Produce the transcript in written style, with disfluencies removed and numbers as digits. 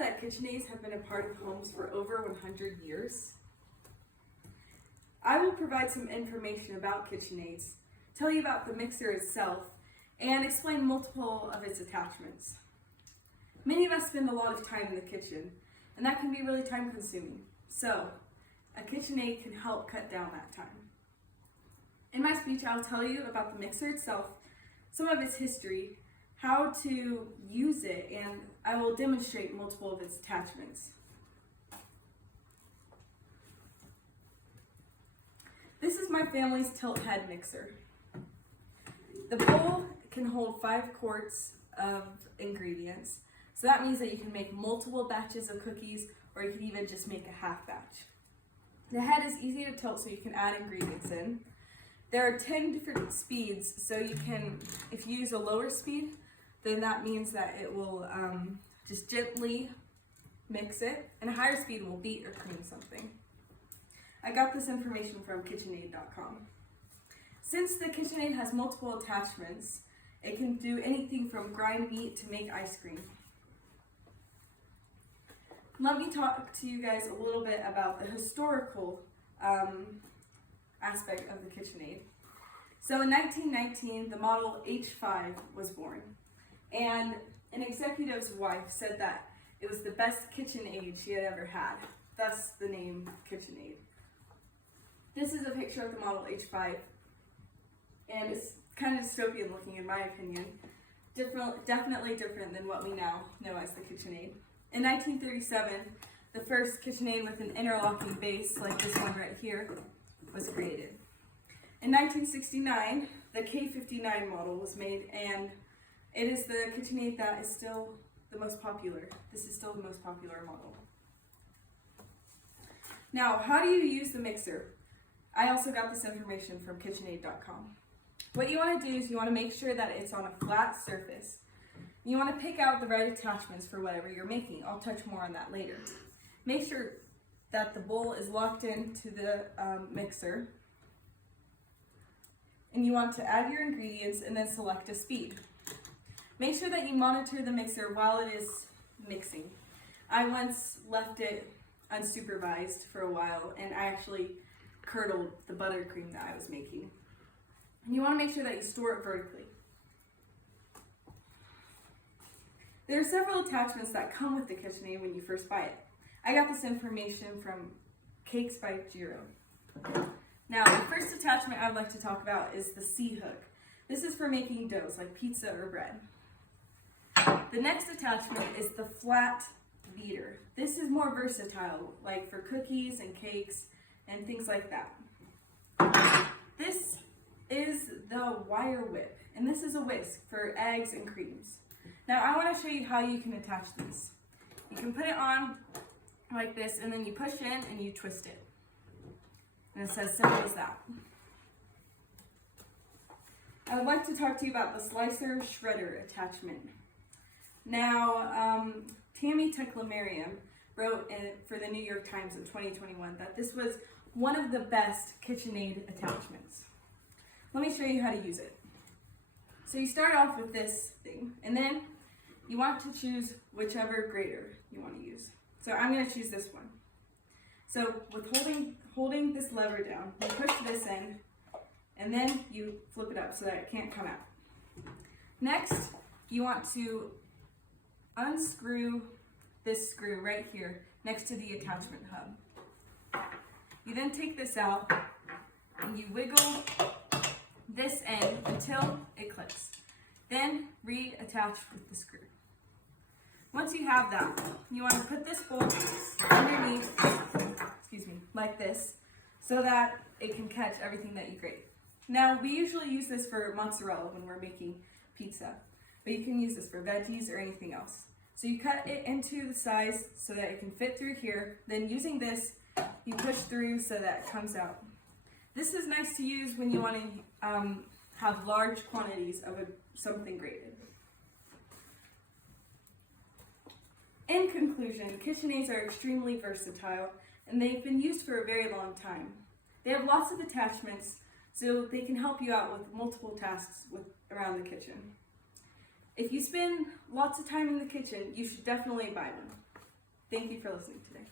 that KitchenAids have been a part of homes for over 100 years? I will provide some information about KitchenAids, tell you about the mixer itself, and explain multiple of its attachments. Many of us spend a lot of time in the kitchen, and that can be really time consuming. So, a KitchenAid can help cut down that time. In my speech, I'll tell you about the mixer itself, some of its history, how to use it, and I will demonstrate multiple of its attachments. This is my family's tilt head mixer. The bowl can hold 5 quarts of ingredients, so that means that you can make multiple batches of cookies, or you can even just make a half batch. The head is easy to tilt, so you can add ingredients in. There are 10 different speeds, so you can, if you use a lower speed, then that means that it will just gently mix it, and a higher speed will beat or cream something. I got this information from KitchenAid.com. Since the KitchenAid has multiple attachments, it can do anything from grind meat to make ice cream. Let me talk to you guys a little bit about the historical aspect of the KitchenAid. So in 1919, the model H5 was born, and an executive's wife said that it was the best KitchenAid she had ever had, thus the name KitchenAid. This is a picture of the model H5, and it's kind of dystopian looking in my opinion. Definitely different than what we now know as the KitchenAid. In 1937, the first KitchenAid with an interlocking base, like this one right here, was created. In 1969, the K59 model was made, and it is the KitchenAid that is still the most popular. This is still the most popular model. Now, how do you use the mixer? I also got this information from KitchenAid.com. What you want to do is you want to make sure that it's on a flat surface. You want to pick out the right attachments for whatever you're making. I'll touch more on that later. Make sure that the bowl is locked into the mixer. And you want to add your ingredients and then select a speed. Make sure that you monitor the mixer while it is mixing. I once left it unsupervised for a while, and I actually curdled the buttercream that I was making. And you want to make sure that you store it vertically. There are several attachments that come with the KitchenAid when you first buy it. I got this information from Cakes by Giro. Now, the first attachment I would like to talk about is the C-hook. This is for making doughs like pizza or bread. The next attachment is the flat beater. This is more versatile, like for cookies and cakes and things like that. This is the wire whip, and this is a whisk for eggs and creams. Now, I want to show you how you can attach these. You can put it on like this, and then you push in and you twist it. And it's as simple as that. I would like to talk to you about the slicer shredder attachment. Now, Tammy Teklemariam wrote for the New York Times in 2021 that this was one of the best KitchenAid attachments. Let me show you how to use it. So you start off with this thing, and then you want to choose whichever grater you want to use. So I'm going to choose this one. So with holding this lever down, you push this in, and then you flip it up so that it can't come out. Next, you want to unscrew this screw right here next to the attachment hub. You then take this out and you wiggle this end until it clicks. Then reattach with the screw. Once you have that, you want to put this bowl underneath, like this, so that it can catch everything that you grate. Now, we usually use this for mozzarella when we're making pizza, but you can use this for veggies or anything else. So you cut it into the size so that it can fit through here. Then using this, you push through so that it comes out. This is nice to use when you want to have large quantities of something grated. In conclusion, KitchenAids are extremely versatile, and they've been used for a very long time. They have lots of attachments, so they can help you out with multiple tasks around the kitchen. If you spend lots of time in the kitchen, you should definitely buy one. Thank you for listening today.